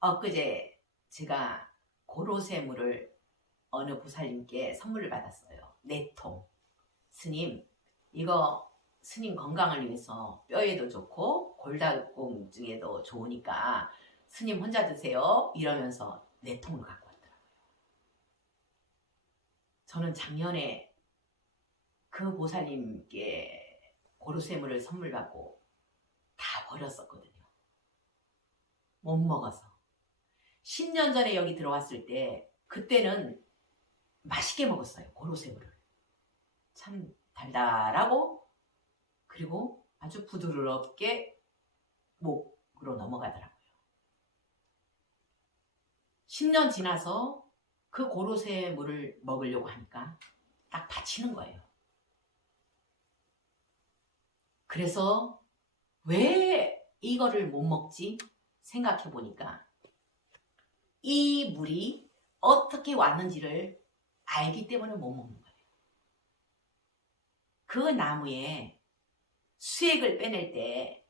엊그제 제가 고로쇠물을 어느 보살님께 선물을 받았어요. 4통. 스님, 이거 스님 건강을 위해서 뼈에도 좋고 골다공증에도 좋으니까 스님 혼자 드세요. 이러면서 4통을 갖고 왔더라고요. 저는 작년에 그 보살님께 고로쇠물을 선물 받고 다 버렸었거든요. 못 먹어서. 10년 전에 여기 들어왔을 때 그때는 맛있게 먹었어요. 고로쇠물을. 참 달달하고 그리고 아주 부드럽게 목으로 넘어가더라고요. 10년 지나서 그 고로쇠물을 먹으려고 하니까 딱 다치는 거예요. 그래서 왜 이거를 못 먹지? 생각해 보니까 이 물이 어떻게 왔는지를 알기 때문에 못 먹는 거예요. 그 나무에 수액을 빼낼 때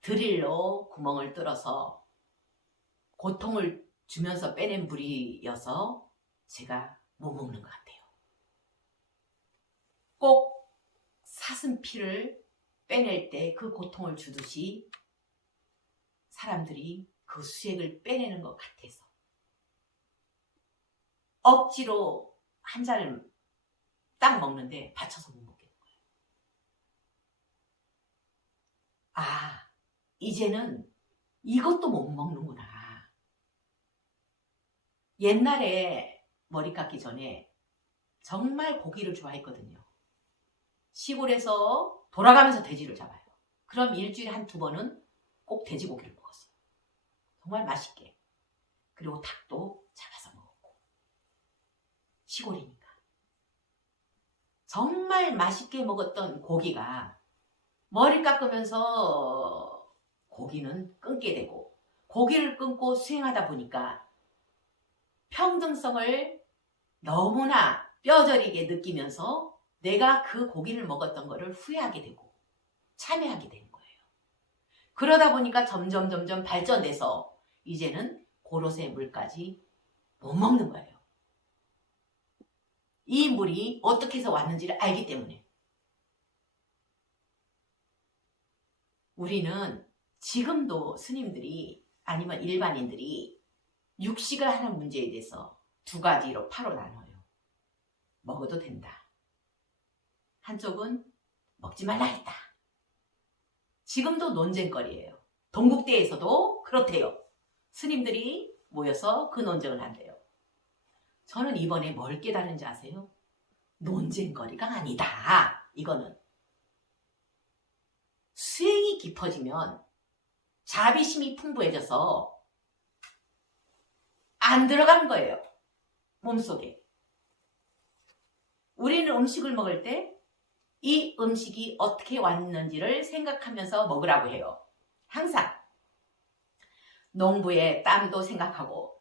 드릴로 구멍을 뚫어서 고통을 주면서 빼낸 물이어서 제가 못 먹는 것 같아요. 꼭 사슴피를 빼낼 때 그 고통을 주듯이 사람들이 그 수액을 빼내는 것 같아서 억지로 한 잔을 딱 먹는데 받쳐서 못 먹겠는 거예요. 아, 이제는 이것도 못 먹는구나. 옛날에 머리 깎기 전에 정말 고기를 좋아했거든요. 시골에서 돌아가면서 돼지를 잡아요. 그럼 일주일에 한두 번은 꼭 돼지고기를 먹었어요. 정말 맛있게. 그리고 닭도 잡아서 먹었고. 시골이니까. 정말 맛있게 먹었던 고기가 머리 깎으면서 고기는 끊게 되고 고기를 끊고 수행하다 보니까 평등성을 너무나 뼈저리게 느끼면서 내가 그 고기를 먹었던 것을 후회하게 되고 참회하게 되는 거예요. 그러다 보니까 점점 발전돼서 이제는 고로쇠 물까지 못 먹는 거예요. 이 물이 어떻게 해서 왔는지를 알기 때문에. 우리는 지금도 스님들이 아니면 일반인들이 육식을 하는 문제에 대해서 2가지로 파로 나눠요. 먹어도 된다. 한쪽은 먹지 말라 했다. 지금도 논쟁거리예요. 동국대에서도 그렇대요. 스님들이 모여서 그 논쟁을 한대요. 저는 이번에 뭘 깨달은지 아세요? 논쟁거리가 아니다. 이거는 수행이 깊어지면 자비심이 풍부해져서 안 들어간 거예요. 몸속에. 우리는 음식을 먹을 때 이 음식이 어떻게 왔는지를 생각하면서 먹으라고 해요. 항상 농부의 땀도 생각하고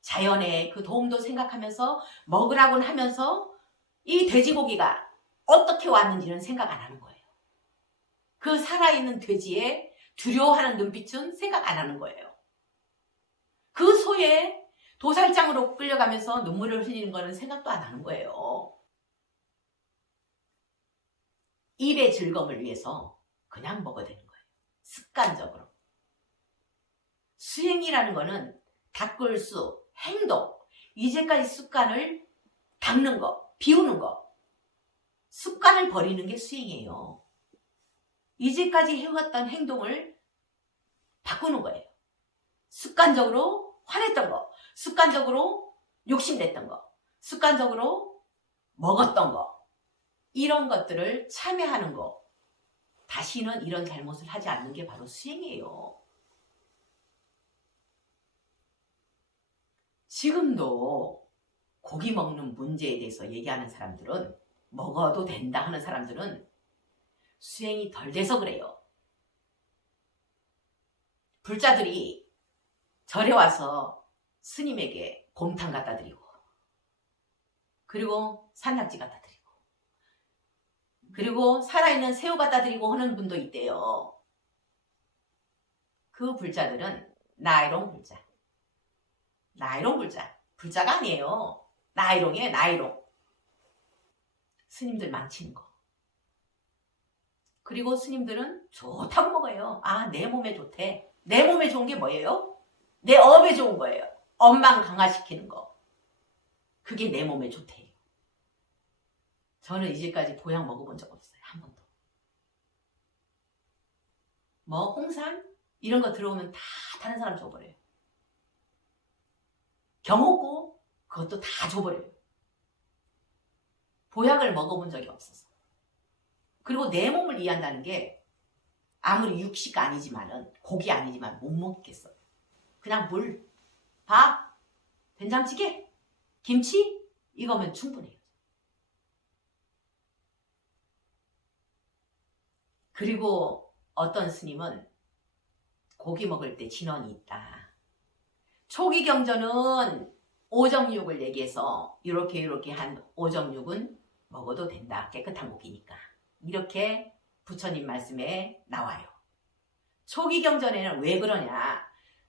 자연의 그 도움도 생각하면서 먹으라고는 하면서 이 돼지고기가 어떻게 왔는지는 생각 안 하는 거예요. 그 살아있는 돼지의 두려워하는 눈빛은 생각 안 하는 거예요. 그 소의 도살장으로 끌려가면서 눈물을 흘리는 거는 생각도 안 하는 거예요. 입의 즐거움을 위해서 그냥 먹어야 되는 거예요. 습관적으로. 수행이라는 거는 닦을 수, 행동, 이제까지 습관을 닦는 거, 비우는 거, 습관을 버리는 게 수행이에요. 이제까지 해왔던 행동을 바꾸는 거예요. 습관적으로 화냈던 거, 습관적으로 욕심냈던 거, 습관적으로 먹었던 거, 이런 것들을 참여하는 거, 다시는 이런 잘못을 하지 않는 게 바로 수행이에요. 지금도 고기 먹는 문제에 대해서 얘기하는 사람들은, 먹어도 된다 하는 사람들은 수행이 덜 돼서 그래요. 불자들이 절에 와서 스님에게 곰탕 갖다 드리고 그리고 산낙지 갖다 드리고 그리고 살아있는 새우 갖다 드리고 하는 분도 있대요. 그 불자들은 나이롱 불자, 나이롱 불자. 불자가 아니에요. 나이롱이에요. 나이롱. 스님들 망치는 거. 그리고 스님들은 좋다고 먹어요. 아, 내 몸에 좋대. 내 몸에 좋은 게 뭐예요? 내 업에 좋은 거예요. 업만 강화시키는 거. 그게 내 몸에 좋대요. 저는 이제까지 보약 먹어본 적 없어요. 한 번도. 뭐 홍삼 이런 거 들어오면 다 다른 사람 줘버려요. 경호고 그것도 다 줘버려요. 보약을 먹어본 적이 없어서. 그리고 내 몸을 이해한다는 게 아무리 육식 아니지만은 고기 아니지만 못 먹겠어요. 그냥 물, 밥, 된장찌개, 김치 이거면 충분해요. 그리고 어떤 스님은 고기 먹을 때 진언이 있다. 초기 경전은 오정육을 얘기해서 이렇게 한 오정육은 먹어도 된다. 깨끗한 고기니까. 이렇게 부처님 말씀에 나와요. 초기 경전에는 왜 그러냐.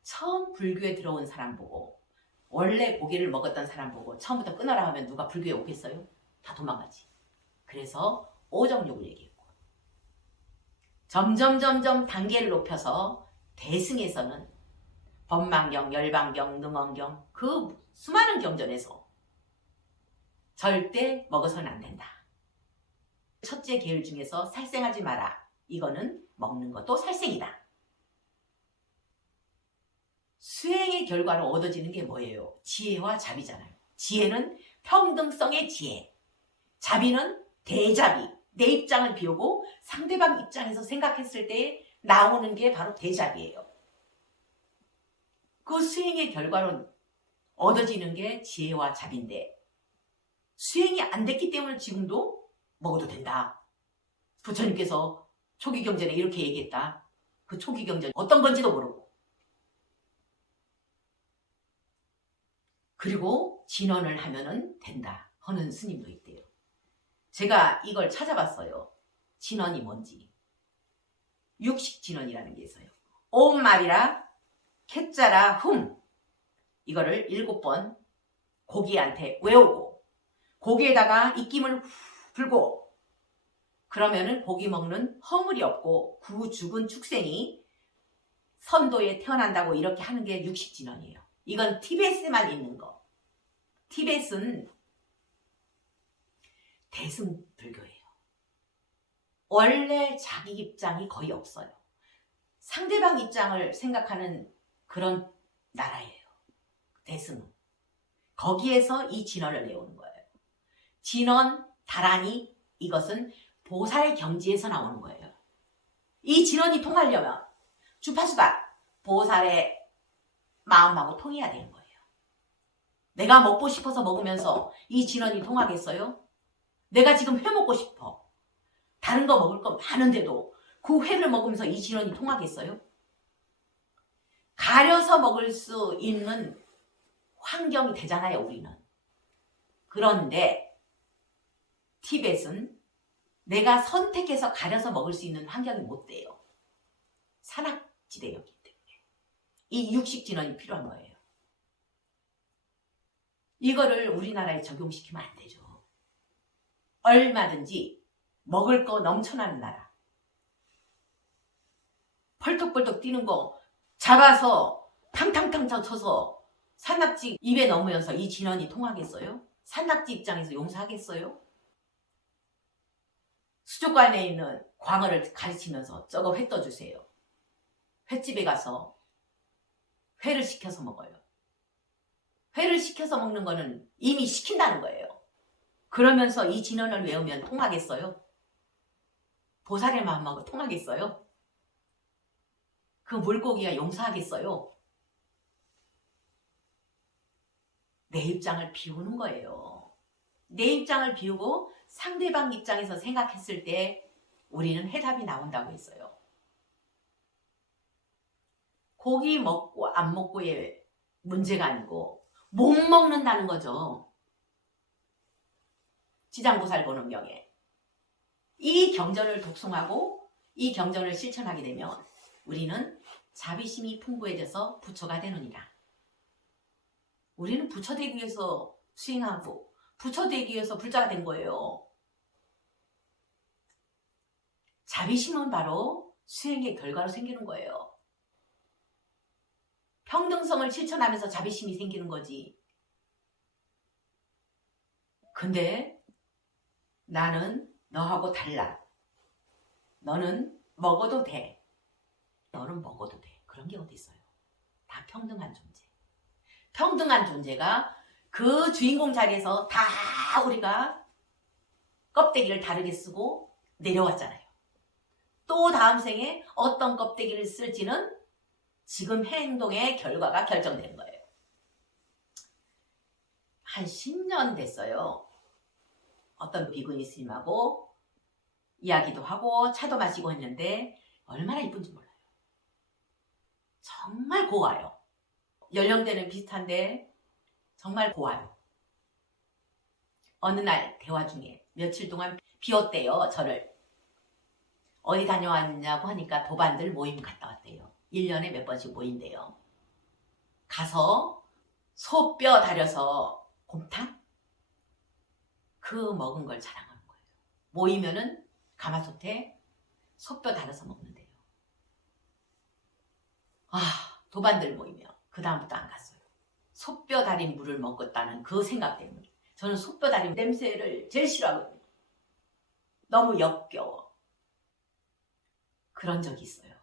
처음 불교에 들어온 사람 보고 원래 고기를 먹었던 사람 보고 처음부터 끊어라 하면 누가 불교에 오겠어요? 다 도망가지. 그래서 오정육을 얘기했고 점점 단계를 높여서 대승에서는 법망경, 열반경, 능언경 그 수많은 경전에서 절대 먹어서는 안 된다. 첫째 계율 중에서 살생하지 마라. 이거는 먹는 것도 살생이다. 수행의 결과로 얻어지는 게 뭐예요? 지혜와 자비잖아요. 지혜는 평등성의 지혜. 자비는 대자비. 내 입장을 비우고 상대방 입장에서 생각했을 때 나오는 게 바로 대자비예요. 그 수행의 결과로 얻어지는 게 지혜와 자비인데 수행이 안 됐기 때문에 지금도 먹어도 된다. 부처님께서 초기 경전에 이렇게 얘기했다. 그 초기 경전 어떤 건지도 모르고 그리고 진언을 하면은 된다 하는 스님도 있대요. 제가 이걸 찾아봤어요. 진언이 뭔지. 육식 진언이라는 게 있어요. 옴 말이라 캣자라 흠 이거를 7번 고기한테 외우고 고기에다가 입김을 불고 그러면은 고기 먹는 허물이 없고 구 죽은 축생이 선도에 태어난다고 이렇게 하는 게 육식 진언이에요. 이건 티베트에만 있는 거. 티베트는 대승불교예요. 원래 자기 입장이 거의 없어요. 상대방 입장을 생각하는 그런 나라예요. 대승은. 거기에서 이 진언을 내오는 거예요. 진언, 다라니 이것은 보살 경지에서 나오는 거예요. 이 진언이 통하려면 주파수가 보살의 마음하고 통해야 되는 거예요. 내가 먹고 싶어서 먹으면서 이 진언이 통하겠어요? 내가 지금 회 먹고 싶어. 다른 거 먹을 거 많은데도 그 회를 먹으면서 이 진언이 통하겠어요? 가려서 먹을 수 있는 환경이 되잖아요, 우리는. 그런데 티벳은 내가 선택해서 가려서 먹을 수 있는 환경이 못 돼요. 산악지대였기 때문에. 이 육식 진언이 필요한 거예요. 이거를 우리나라에 적용시키면 안 되죠. 얼마든지 먹을 거 넘쳐나는 나라. 펄떡펄떡 뛰는 거 잡아서 탕탕탕 쳐서 산낙지 입에 넣으면서 이 진언이 통하겠어요? 산낙지 입장에서 용서하겠어요? 수족관에 있는 광어를 가르치면서 저거 회 떠주세요. 횟집에 가서 회를 시켜서 먹어요. 회를 시켜서 먹는 거는 이미 시킨다는 거예요. 그러면서 이 진언을 외우면 통하겠어요? 보살의 마음하고 통하겠어요? 그 물고기가 용서하겠어요? 내 입장을 비우는 거예요. 내 입장을 비우고 상대방 입장에서 생각했을 때 우리는 해답이 나온다고 했어요. 고기 먹고 안 먹고의 문제가 아니고 못 먹는다는 거죠. 지장보살 보는 경에. 이 경전을 독송하고 이 경전을 실천하게 되면 우리는 자비심이 풍부해져서 부처가 되느니라. 우리는 부처되기 위해서 수행하고 부처되기 위해서 불자가 된 거예요. 자비심은 바로 수행의 결과로 생기는 거예요. 평등성을 실천하면서 자비심이 생기는 거지. 근데 나는 너하고 달라. 너는 먹어도 돼. 너는 먹어도 돼. 그런 게 어디 있어요. 다 평등한 존재. 평등한 존재가 그 주인공 자리에서 다 우리가 껍데기를 다르게 쓰고 내려왔잖아요. 또 다음 생에 어떤 껍데기를 쓸지는 지금 행동의 결과가 결정되는 거예요. 한 10년 됐어요. 어떤 비구니 스님하고 이야기도 하고 차도 마시고 했는데 얼마나 이쁜지 몰라요. 정말 고와요. 연령대는 비슷한데 정말 고와요. 어느 날 대화 중에 며칠 동안 비웠대요. 저를. 어디 다녀왔냐고 하니까 도반들 모임 갔다 왔대요. 1년에 몇 번씩 모인대요. 가서 소뼈 다려서 곰탕? 그 먹은 걸 자랑하는 거예요. 모이면은 가마솥에 소뼈 달아서 먹는데요. 도반들 모이면 그 다음부터 안 갔어요. 소뼈 달인 물을 먹었다는 그 생각 때문에. 저는 소뼈 달인 냄새를 제일 싫어하거든요. 너무 역겨워. 그런 적이 있어요.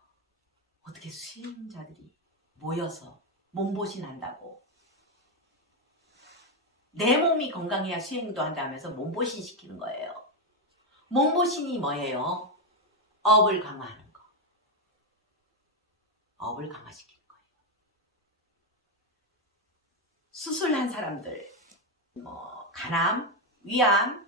어떻게 수행자들이 모여서 몸보신 한다고. 내 몸이 건강해야 수행도 한다면서 몸보신 시키는 거예요. 몸보신이 뭐예요? 업을 강화하는 거. 업을 강화시키는 거예요. 수술한 사람들, 간암, 위암,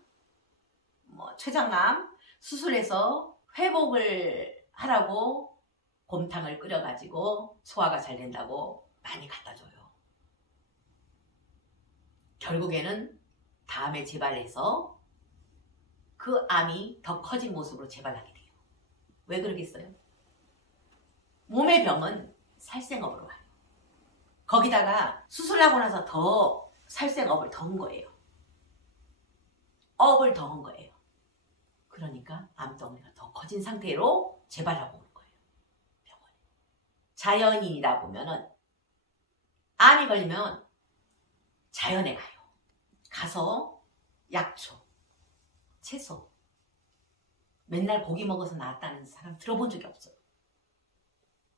췌장암 수술해서 회복을 하라고 곰탕을 끓여가지고 소화가 잘 된다고 많이 갖다 줘요. 결국에는 다음에 재발해서 그 암이 더 커진 모습으로 재발하게 돼요. 왜 그러겠어요? 몸의 병은 살생업으로 와요. 거기다가 수술하고 나서 더 살생업을 더한 거예요. 업을 더한 거예요. 그러니까 암덩어리가 더 커진 상태로 재발하고 오는 거예요. 병원에. 자연인이다 보면은 암이 걸리면 자연에 가요. 가서 약초, 채소. 맨날 고기 먹어서 나았다는 사람 들어본 적이 없어요.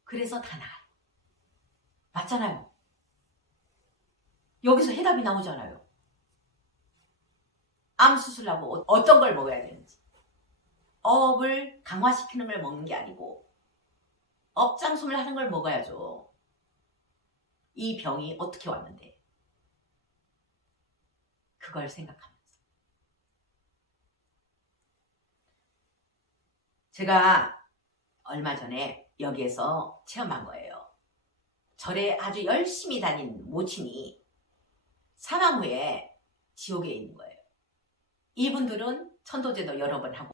그래서 다 나아요. 맞잖아요. 여기서 해답이 나오잖아요. 암 수술하고 어떤 걸 먹어야 되는지. 업을 강화시키는 걸 먹는 게 아니고 업장숨을 하는 걸 먹어야죠. 이 병이 어떻게 왔는데. 그걸 생각하면서. 제가 얼마 전에 여기에서 체험한 거예요. 절에 아주 열심히 다닌 모친이 사망 후에 지옥에 있는 거예요. 이분들은 천도제도 여러 번 하고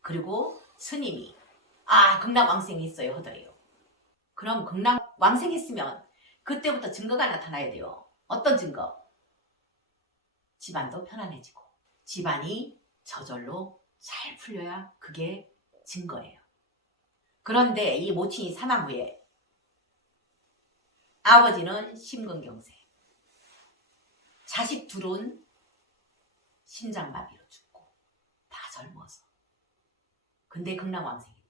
그리고 스님이 극락왕생했어요 하더래요. 그럼 극락왕생했으면 그때부터 증거가 나타나야 돼요. 어떤 증거? 집안도 편안해지고 집안이 저절로 잘 풀려야 그게 증거예요. 그런데 이 모친이 사망 후에 아버지는 심근경색, 자식 둘은 심장마비로 죽고 다 젊어서. 근데 극락왕생했대요.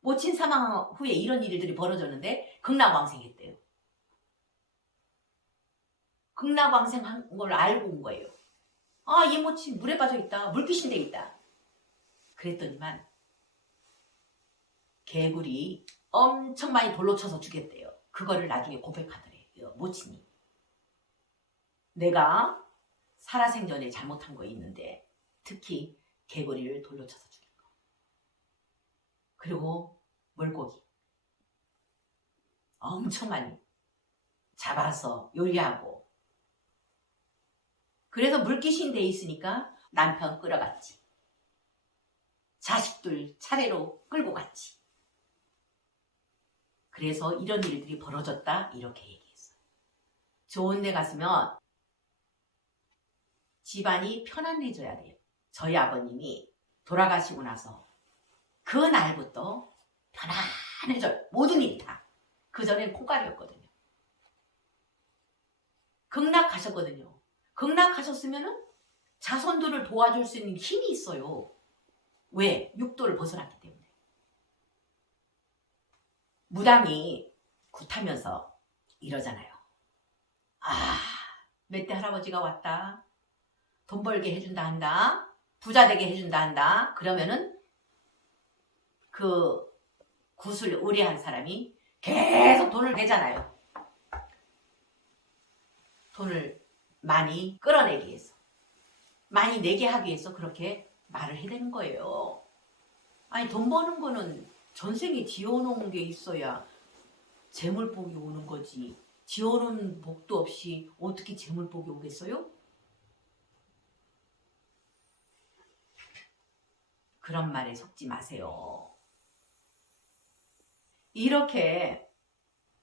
모친 사망 후에 이런 일들이 벌어졌는데 극락왕생했대요. 극락왕생한 걸 알고 온 거예요. 얘 모친 물에 빠져있다. 물귀신 돼 있다. 그랬더니만 개구리 엄청 많이 돌로 쳐서 죽였대요. 그거를 나중에 고백하더래요. 모친이. 내가 살아생전에 잘못한 거 있는데 특히 개구리를 돌로 쳐서 죽인 거. 그리고 물고기 엄청 많이 잡아서 요리하고. 그래서 물귀신 돼 있으니까 남편 끌어갔지. 자식들 차례로 끌고 갔지. 그래서 이런 일들이 벌어졌다 이렇게 얘기했어요. 좋은 데 갔으면 집안이 편안해져야 돼요. 저희 아버님이 돌아가시고 나서 그 날부터 편안해져요. 모든 일이 다. 그전엔 콩가리였거든요. 극락하셨거든요. 극락하셨으면 자손들을 도와줄 수 있는 힘이 있어요. 왜? 육도를 벗어났기 때문에. 무당이 굿하면서 이러잖아요. 아, 멧돼 할아버지가 왔다. 돈 벌게 해준다 한다. 부자 되게 해준다 한다. 그러면은 그 굿을 의뢰한 사람이 계속 돈을 내잖아요. 돈을 많이 끌어내기 위해서. 많이 내게 하기 위해서 그렇게 말을 해대는 거예요. 아니, 돈 버는 거는 전생에 지어놓은 게 있어야 재물복이 오는 거지. 지어놓은 복도 없이 어떻게 재물복이 오겠어요? 그런 말에 속지 마세요. 이렇게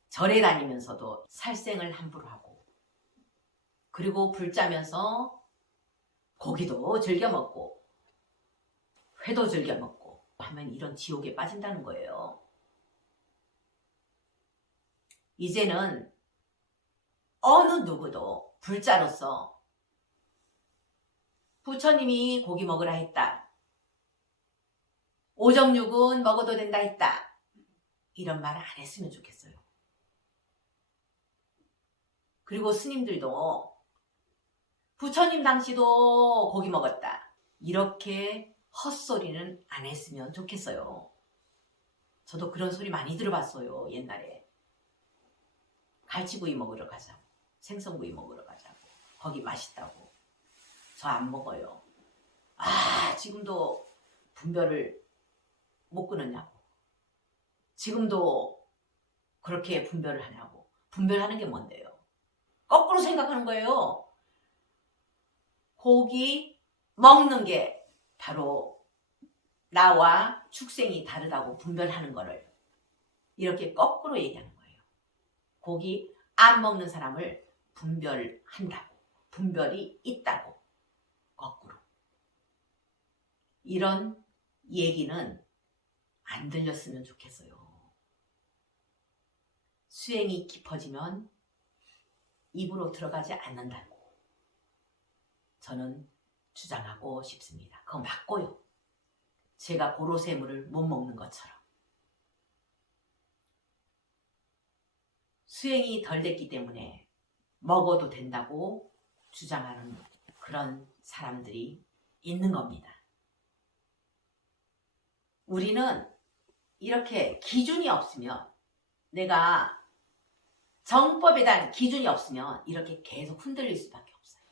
절에 다니면서도 살생을 함부로 하고, 그리고 불자면서 고기도 즐겨 먹고 회도 즐겨 먹고 하면 이런 지옥에 빠진다는 거예요. 이제는 어느 누구도 불자로서 부처님이 고기 먹으라 했다. 오정육은 먹어도 된다 했다. 이런 말을 안 했으면 좋겠어요. 그리고 스님들도 부처님 당시도 고기 먹었다. 이렇게 헛소리는 안 했으면 좋겠어요. 저도 그런 소리 많이 들어봤어요. 옛날에. 갈치구이 먹으러 가자고. 생선구이 먹으러 가자고. 거기 맛있다고. 저 안 먹어요. 아, 지금도 분별을 못 끊었냐고. 지금도 그렇게 분별을 하냐고. 분별하는 게 뭔데요? 거꾸로 생각하는 거예요. 고기 먹는 게 바로 나와 축생이 다르다고 분별하는 거를 이렇게 거꾸로 얘기하는 거예요. 고기 안 먹는 사람을 분별한다고. 분별이 있다고. 거꾸로. 이런 얘기는 안 들렸으면 좋겠어요. 수행이 깊어지면 입으로 들어가지 않는다고 저는 주장하고 싶습니다. 그거 맞고요. 제가 고로쇠물을 못 먹는 것처럼. 수행이 덜 됐기 때문에 먹어도 된다고 주장하는 그런 사람들이 있는 겁니다. 우리는 이렇게 기준이 없으면, 내가 정법에 대한 기준이 없으면 이렇게 계속 흔들릴 수밖에 없어요.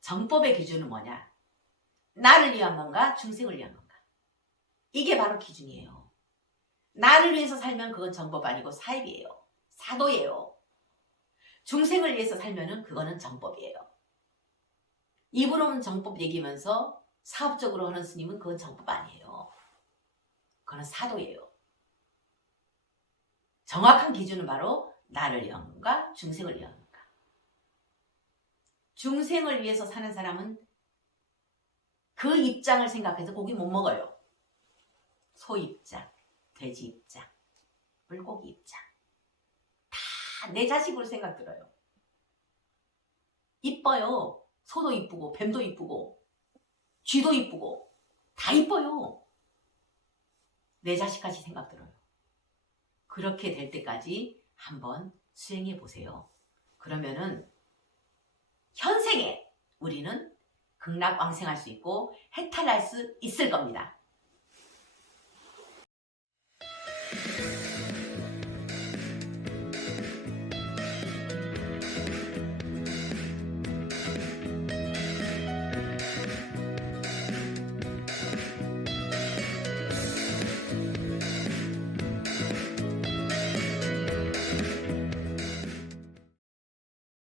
정법의 기준은 뭐냐? 나를 위한 건가? 중생을 위한 건가? 이게 바로 기준이에요. 나를 위해서 살면 그건 정법 아니고 사입이에요. 사도예요. 중생을 위해서 살면은 그거는 정법이에요. 입으로는 정법 얘기하면서 사업적으로 하는 스님은 그건 정법 아니에요. 그건 사도예요. 정확한 기준은 바로 나를 위한 건가? 중생을 위한 건가? 중생을 위해서 사는 사람은 그 입장을 생각해서 고기 못 먹어요. 소 입장, 돼지 입장, 물고기 입장. 다 내 자식으로 생각 들어요. 이뻐요. 소도 이쁘고 뱀도 이쁘고 쥐도 이쁘고 다 이뻐요. 내 자식까지 생각 들어요. 그렇게 될 때까지 한번 수행해 보세요. 그러면은 현생에 우리는 극락왕생할 수 있고 해탈할 수 있을 겁니다.